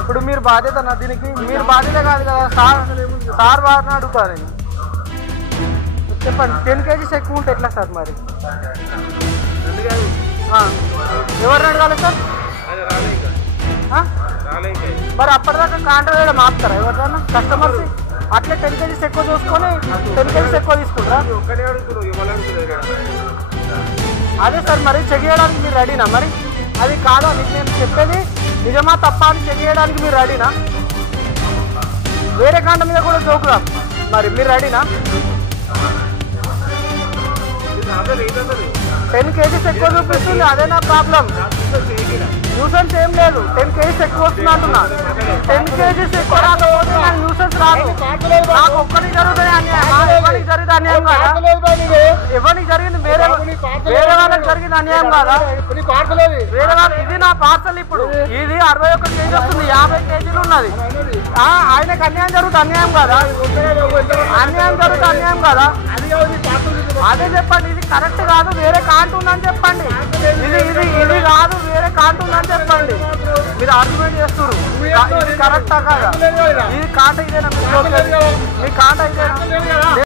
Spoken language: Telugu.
ఇప్పుడు మీరు బాధ్యత అన్న దీనికి, మీరు బాధ్యత కాదు కదా సార్ వారిని అడుగుతారు. చెప్పండి, 10 kgs ఎక్కువ ఉంటే ఎట్లా సార్ మరి? ఎవరిని అడగాలి సార్? మరి అప్పటిదాకా కాంట్రాక్ట్ మాపుతారా ఎవరిదన్నా కస్టమర్స్? అట్లే 10 kgs ఎక్కువ చూసుకొని 10 kgs ఎక్కువ తీసుకుంటారా? అదే సార్, మరి చెక్ చేయడానికి మీరు రెడీనా? మరి అది కాదా నేను చెప్పేది, నిజమా తప్ప అని చెక్ చేయడానికి మీరు రెడీనా? వేరే కాంట మీద కూడా జోకురా, మరి మీరు రెడీనా? 10 kgs ఎక్కువ చూపిస్తుంది, అదే నా ప్రాబ్లం. న్యూసెన్స్ ఏం లేదు, 10 kgs ఎక్కువ వస్తుంది అంటున్నా. 10 kgs ఎక్కువ రాకపోతే నాకు న్యూసెన్స్ రాదు. నాకు ఒక్కరికి జరుగుతుంది అన్యాయం, ఎవరికి జరిగింది అన్యాయం కాదా? ఎవరికి జరిగింది వేరే వాళ్ళకి జరిగింది అన్యాయం కాదా? వేరే వాళ్ళు, ఇది నా పార్సల్. ఇప్పుడు ఇది 61 kg వస్తుంది, 50 kgలు ఉన్నది. ఆయనకు అన్యాయం జరుగుతుంది అన్యాయం కాదా? అన్యాయం జరుగుతుంది అన్యాయం కాదా? అదే చెప్పండి, ఇది కరెక్ట్ కాదు, వేరే కాంట ఉందని చెప్పండి. ఇది కాదు, వేరే కాంట ఉందని చెప్పండి. మీరు ఆర్గ్యుమెంట్ చేస్తున్నారు, ఇది కరెక్టా కాదా? ఇది కాంట ఇదేనా? మీ కాంట ఇదేనా?